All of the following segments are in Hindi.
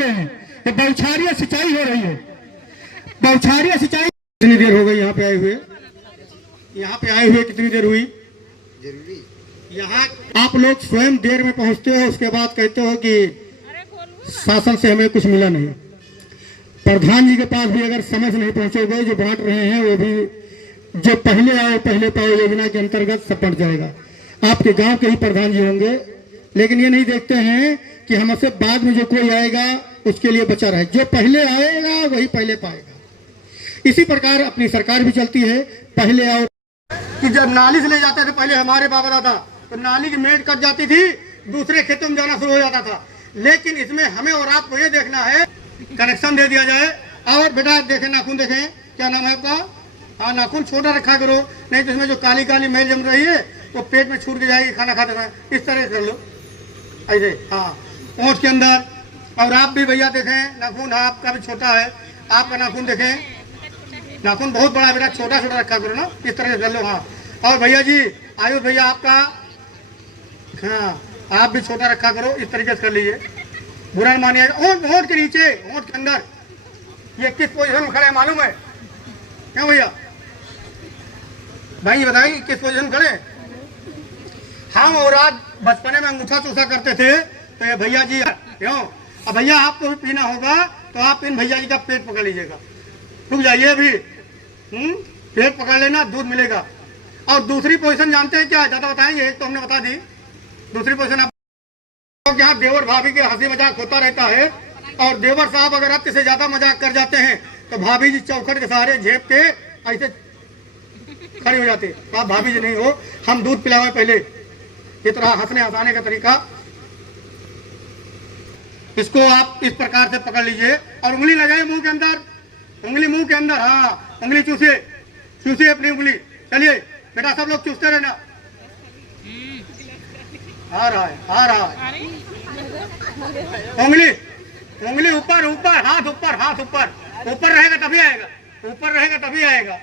पूछते हैं कि बौछारिया सिंचाई हो रही है, बौछारिया सिंचाई कितनी देर हो गई यहाँ पे आए हुए? यहाँ पे आए हुए कितनी देर हुई? जरूरी यहाँ आप लोग स्वयं देर में पहुँचते हो, उसके बाद कहते हो कि शासन से हमें कुछ मिला नहीं। प्रधान जी के पास भी अगर समय से नहीं पहुंचोगे, जो बांट रहे हैं वो भी जो पहले आओ पहले पाओ योजना के अंतर्गत सब पट जाएगा। आपके गांव के ही प्रधान जी होंगे, लेकिन ये नहीं देखते हैं कि हमसे बाद में जो कोई आएगा उसके लिए बचा रहे। जो पहले आएगा वही पहले पाएगा। इसी प्रकार अपनी सरकार भी चलती है, पहले आओ। कि जब नाली से ले जाते थे पहले हमारे बाबा दादा, तो नाली की मेट कट जाती थी, दूसरे खेतों में जाना शुरू हो जाता था। लेकिन इसमें हमें और आपको ये देखना है, कनेक्शन दे दिया जाए। और बेटा देखें, नाखून देखें, क्या नाम है आपका? हाँ, नाखून छोटा रखा करो, नहीं तो इसमें जो काली काली मैल जम रही है वो पेट में छूट के जाएगी खाना खाते समय। इस तरह कर लो ऐसे, हाँ, ओंठ के अंदर। और आप भी भैया देखें, नाखून आपका भी छोटा है, आपका नाखून देखें, नाखून बहुत बड़ा बेटा, छोटा छोटा रखा करो ना, इस तरह से कर लो। हाँ, और भैया जी आयुष भैया आपका, हाँ, आप भी छोटा रखा करो, इस तरीके से कर लीजिए, बुरा नहीं मानिए। ओंठ के नीचे, ओंठ के अंदर, ये किस पोजीशन में खड़े हैं मालूम है क्या भैया? भाई बताइए किस पोजीशन में खड़े? हम और आज बचपने में अंगूठा चूसा करते थे, तो ये भैया जी क्यों? अब भैया आपको भी पीना होगा तो आप इन भैया जी का पेट पकड़ लीजिएगा, रुक जाइए अभी, पेट पकड़ लेना, दूध मिलेगा। और दूसरी पोजीशन जानते हैं क्या? ज्यादा बताएंगे, एक तो हमने बता दी, दूसरी पोजीशन यहाँ देवर भाभी के हंसी मजाक होता रहता है, और देवर साहब अगर हद से ज्यादा मजाक कर जाते हैं तो भाभी जी चौखट के सहारे झेप के ऐसे खड़ी हो जाते। तो आप भाभी जी नहीं हो, हम दूध पिलावे पहले, ये तरह हंसने हंसाने का तरीका। इसको आप इस प्रकार से पकड़ लीजिए और उंगली लगाए मुंह के अंदर, उंगली मुंह के अंदर, हाँ, उंगली चूसिए, चूसिए अपनी उंगली। चलिए बेटा सब लोग चूसते रहना। आ रहा है, आ रहा है, उंगली उंगली ऊपर ऊपर, हाथ ऊपर, हाथ ऊपर, ऊपर रहेगा तभी आएगा, ऊपर रहेगा तभी आएगा,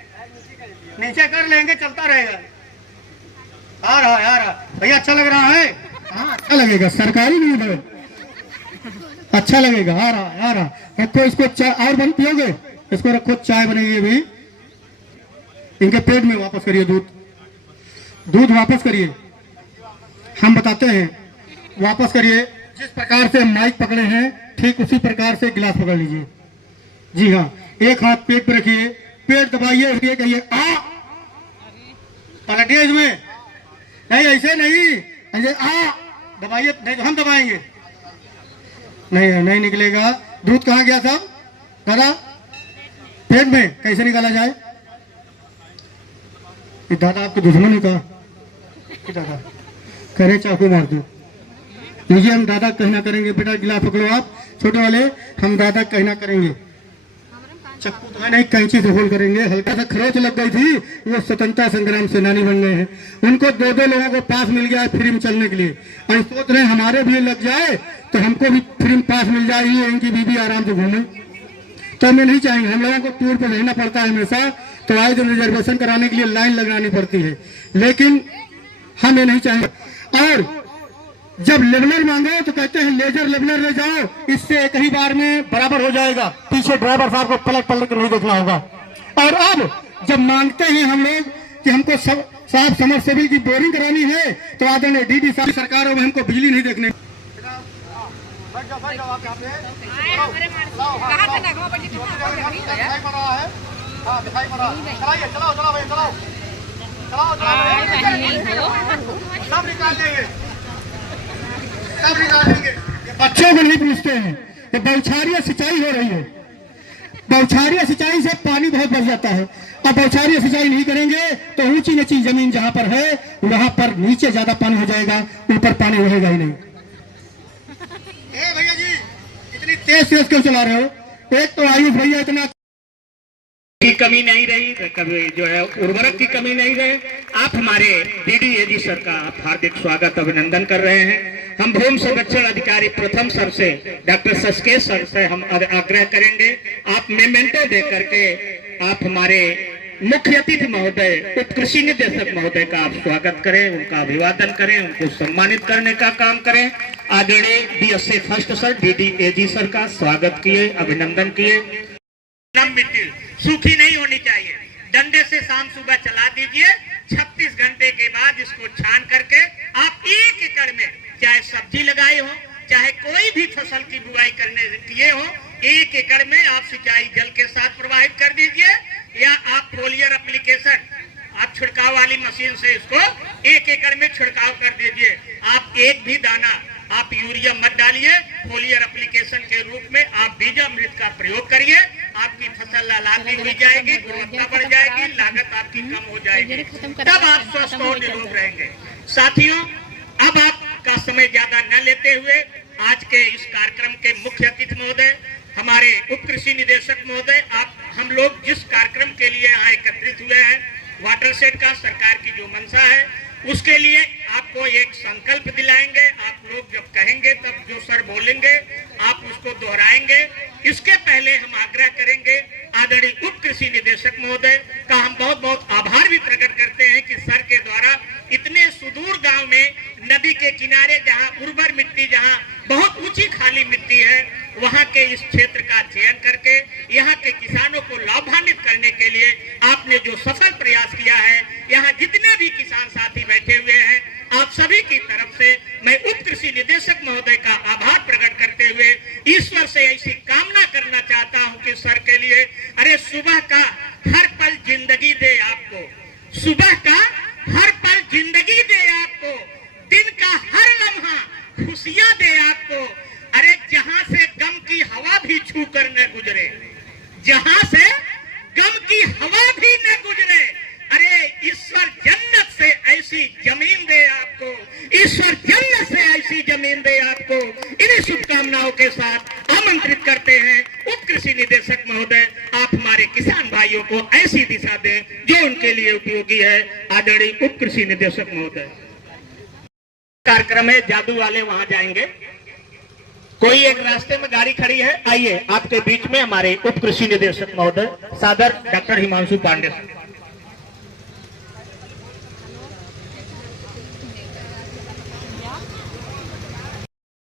नीचे कर लेंगे चलता रहेगा। आ रहा है, आ रहा भैया, अच्छा लग रहा है? हाँ, अच्छा लगेगा, सरकारी दूध है, अच्छा लगेगा। आ रहा है, आ रहा, रखो इसको, चाय और बन पियोगे, इसको रखो, चाय बनेगी अभी। इनके पेट में वापस करिए दूध, दूध वापस करिए, हम बताते हैं, वापस करिए। जिस प्रकार से माइक पकड़े हैं ठीक उसी प्रकार से गिलास पकड़ लीजिए। जी हाँ, एक हाथ पेट पे रखिए, पेट दबाइए, उसके कहिए आ, पलटिए इसमें, नहीं ऐसे नहीं, ऐसे आ दबाइए, नहीं तो हम दबाएंगे, नहीं नहीं निकलेगा। दूध कहाँ गया था दादा? पेट में, कैसे निकाला जाए? दादा आपके दुश्मन ही कहा, दादा करे चाकू मार दो, लीजिए, हम दादा कहना करेंगे। बेटा गिलास पकड़ो आप, छोटे वाले, हम दादा कहना करेंगे। चक्कू तो है नहीं, कैंची से होल करेंगे। हल्का सा खरोच लग गई थी, वो स्वतंत्रता संग्राम सेनानी बन गए हैं, उनको दो दो लोगों को पास मिल गया है फ्री में चलने के लिए, और सोच रहे हैं हमारे भी लग जाए तो हमको भी फ्री में पास मिल जाए, ये इनकी बीबी आराम से घूमे। तो हमें नहीं चाहिए, हम लोगों को टूर पर रहना पड़ता है हमेशा, तो आए दिन रिजर्वेशन कराने के लिए लाइन लगानी पड़ती है, लेकिन हमें नहीं चाहिए। और जब लेवलर मांगे तो कहते हैं लेजर लेवलर ले जाओ, इससे एक ही बार में बराबर हो जाएगा, पीछे ड्राइवर साहब को पलट पलट कर नहीं देखना होगा। और अब जब मांगते हैं हम लोग कि हमको साहब समरसेबल की बोरिंग करानी है, तो आदरणीय डीडी साहब सरकारों में हमको बिजली नहीं देखने। बच्चों को नहीं पूछते हैं कि बौछारिया सिंचाई हो रही है, बौछारिया सिंचाई से पानी बहुत बढ़ जाता है। अब बौछारिया सिंचाई नहीं करेंगे तो ऊंची नीची जमीन जहां पर है वहां पर नीचे ज्यादा पानी हो जाएगा, ऊपर पानी रहेगा ही नहीं। भैया जी इतनी तेज तेज क्यों चला रहे हो? एक तो आयुष भैया इतना की कमी नहीं रही, कभी जो है उर्वरक की कमी नहीं रही। आप हमारे डीडीएजी सर का आप हार्दिक स्वागत अभिनंदन कर रहे हैं। हम भूमि संरक्षण अधिकारी प्रथम सर से डॉक्टर सस्केश सर से हम आग्रह करेंगे, आप मेमेंटो दे करके आप हमारे मुख्य अतिथि महोदय, उप कृषि निदेशक महोदय का आप स्वागत करें, उनका अभिवादन करें, उनको सम्मानित करने का काम करें। आदरणीय बीएसए फर्स्ट सर, डीडीएजी सर का स्वागत किए, अभिनंदन किए। नम मिट्टी सूखी नहीं होनी चाहिए, डंडे से शाम सुबह चला दीजिए। 36 घंटे के बाद इसको छान करके आप 1 एकड़ में चाहे सब्जी लगाए हो, चाहे कोई भी फसल की बुआई करने किए हो, 1 एकड़ में आप सिंचाई जल के साथ प्रवाहित कर दीजिए, या आप फोलियर एप्लीकेशन, आप छिड़काव वाली मशीन से इसको 1 एकड़ में छिड़काव कर दीजिए। आप एक भी दाना आप यूरिया मत डालिए, फोलियर एप्लीकेशन के रूप में आप बीजामृत का प्रयोग करिए। आपकी फसल लहलहाती हुई जाएगी, गुणवत्ता बढ़ जाएगी, लागत आपकी कम हो जाएगी, तब आप स्वस्थ और निरोग रहेंगे। साथियों, अब आपका समय ज्यादा न लेते हुए आज के इस कार्यक्रम के मुख्य अतिथि महोदय, हमारे उप कृषि निदेशक महोदय, आप हम लोग जिस कार्यक्रम के लिए यहाँ एकत्रित हुए हैं, वाटरशेड का सरकार की जो मंशा है, उसके लिए आपको एक संकल्प दिलाएंगे। आप लोग जब कहेंगे तब जो सर बोलेंगे आप उसको दोहराएंगे। इसके पहले हम आग्रह करेंगे आदरणीय उप कृषि निदेशक महोदय का हम बहुत बहुत आभार भी प्रकट करते हैं कि सर के द्वारा इतने सुदूर गांव में नदी के किनारे जहां उर्वर मिट्टी, जहां बहुत ऊंची खाली मिट्टी है, वहां के इस क्षेत्र का चयन करके यहाँ के किसानों को लाभान्वित करने के लिए आपने जो सफल प्रयास किया है, यहाँ जितने भी किसान साथी बैठे हुए हैं, आप सभी की तरफ से मैं उप कृषि निदेशक महोदय का आभार प्रकट करते हुए ईश्वर से ऐसी कामना करना चाहता हूं कि सर के लिए, अरे सुबह का हर पल जिंदगी दे आपको, सुबह का हर पल जिंदगी दे आपको, दिन का हर लम्हा खुशियां दे आपको। अरे जहां से गम की हवा भी छू कर न गुजरे, जहां से गम की हवा भी न गुजरे, अरे ईश्वर जन्नत से ऐसी जमीन दे आपको, ईश्वर जन्नत से ऐसी जमीन दे आपको। इन्हीं शुभकामनाओं के साथ आमंत्रित करते हैं उप कृषि निदेशक महोदय, आप हमारे किसान भाइयों को ऐसी दिशा दें जो उनके लिए उपयोगी है। आदरणीय उप कृषि निदेशक महोदय। कार्यक्रम है, जादू वाले वहां जाएंगे। कोई एक रास्ते में गाड़ी खड़ी है, आइए आपके बीच में हमारे उप कृषि निदेशक महोदय सादर डॉक्टर हिमांशु पांडे।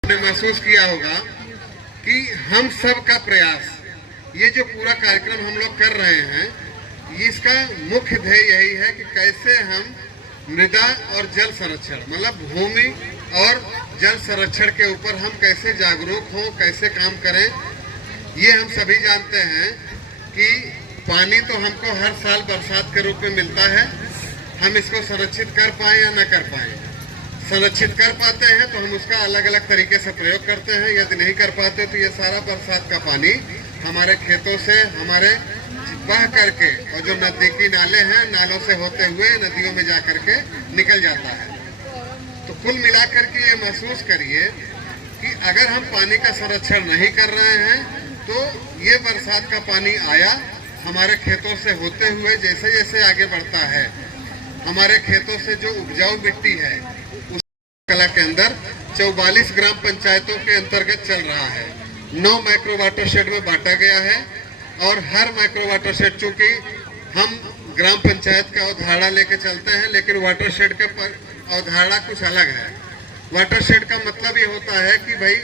आपने महसूस किया होगा कि हम सब का प्रयास, ये जो पूरा कार्यक्रम हम लोग कर रहे हैं, इसका मुख्य ध्येय यही है कि कैसे हम मृदा और जल संरक्षण, मतलब भूमि और जल संरक्षण के ऊपर हम कैसे जागरूक हों, कैसे काम करें। ये हम सभी जानते हैं कि पानी तो हमको हर साल बरसात के रूप में मिलता है, हम इसको संरक्षित कर पाए या न कर पाए। संरक्षित कर पाते हैं तो हम उसका अलग अलग तरीके से प्रयोग करते हैं, यदि नहीं कर पाते तो ये सारा बरसात का पानी हमारे खेतों से हमारे बह करके, और जो नजदीकी नाले हैं, नालों से होते हुए नदियों में जा करके निकल जाता है। तो कुल मिलाकर के ये महसूस करिए कि अगर हम पानी का संरक्षण नहीं कर रहे हैं तो ये बरसात का पानी आया, हमारे खेतों से होते हुए जैसे जैसे आगे बढ़ता है, हमारे खेतों से जो उपजाऊ मिट्टी है उस कला के अंदर 44 ग्राम पंचायतों के अंतर्गत चल रहा है। 9 माइक्रो वाटर शेड में बांटा गया है, और हर माइक्रो वाटर शेड, चूंकि हम ग्राम पंचायत का अवधारणा लेके चलते हैं, लेकिन वाटर शेड का अवधारणा कुछ अलग है। वाटर शेड का मतलब ये होता है कि भाई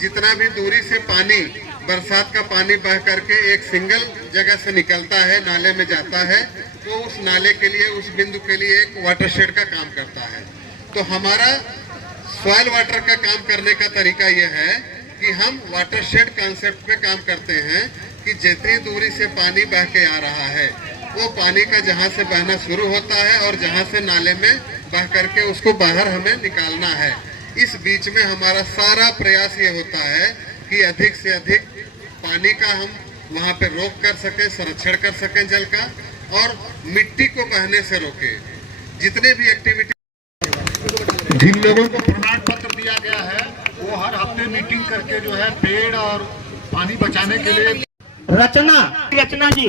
जितना भी दूरी से पानी, बरसात का पानी बह करके एक सिंगल जगह से निकलता है, नाले में जाता है, तो उस नाले के लिए, उस बिंदु के लिए एक वाटर शेड का काम करता है। तो हमारा सॉइल वाटर का काम करने का तरीका यह है कि हम वाटर शेड कॉन्सेप्ट पे काम करते हैं कि जितनी दूरी से पानी बह के आ रहा है, वो पानी का जहां से बहना शुरू होता है और जहां से नाले में बह करके उसको बाहर हमें निकालना है, इस बीच में हमारा सारा प्रयास ये होता है कि अधिक से अधिक पानी का हम वहां पे रोक कर सकें, संरक्षण कर सकें जल का, और मिट्टी को बहने से रोके। जितने भी एक्टिविटी जिन लोगों को प्रमाण पत्र दिया गया है वो हर हफ्ते मीटिंग करके जो है पेड़ और पानी बचाने के लिए। रचना जी,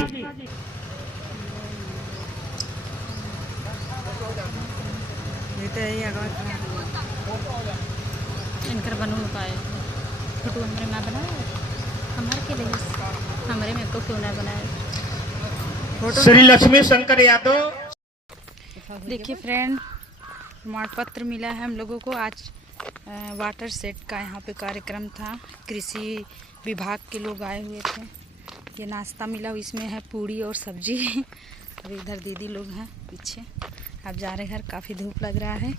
इनकर बनू पाए फोटो हमारे माँ बनाए, हमारे के लिए हमारे में को क्यों ना बनाए। श्री लक्ष्मी शंकर यादव। देखिए फ्रेंड, प्रमाण पत्र मिला है हम लोगों को। आज वाटर सेट का यहाँ पे कार्यक्रम था, कृषि विभाग के लोग आए हुए थे। ये नाश्ता मिला, इसमें है पूड़ी और सब्जी। अभी इधर दीदी लोग हैं पीछे। अब जा रहे घर, काफ़ी धूप लग रहा है।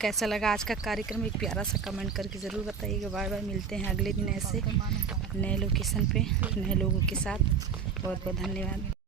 कैसा लगा आज का कार्यक्रम, एक प्यारा सा कमेंट करके ज़रूर बताइएगा। बाय बाय, मिलते हैं अगले दिन ऐसे नए लोकेशन पे नए लोगों के साथ। बहुत बहुत धन्यवाद।